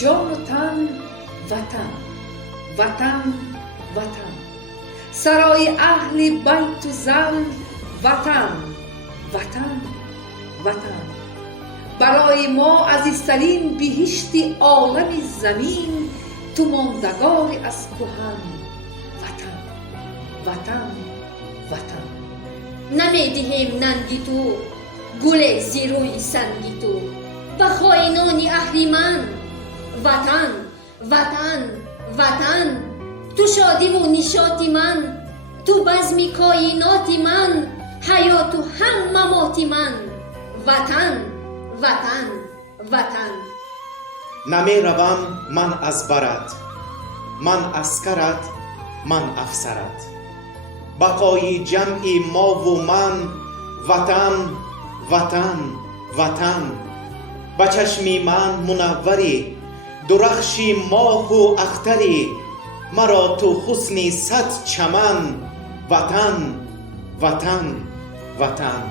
جان و تن وطن، وطن، وطن. سرای اهل بیت و زن وطن، وطن، وطن. برای ما عزیزترین بهشت عالم زمین، تو ماندگار از کهن وطن، وطن، وطن. نمیدهیم ننگی تو گل زیروی سنگی تو به خائنان اهریمن. وطن، وطن، وطن. تو شادی و نشاط من، تو بزم کائنات من، حیات و هم ممات من. وطن، وطن، وطن. نمی روم من از برت، من عسکرت، من افسرت. بقای جمعی ما و من، وطن، وطن، وطن. به چشمی من منوری، درخشی ماه و اختری. مرا تو حسنی صد چمن، وطن، وطن، وطن.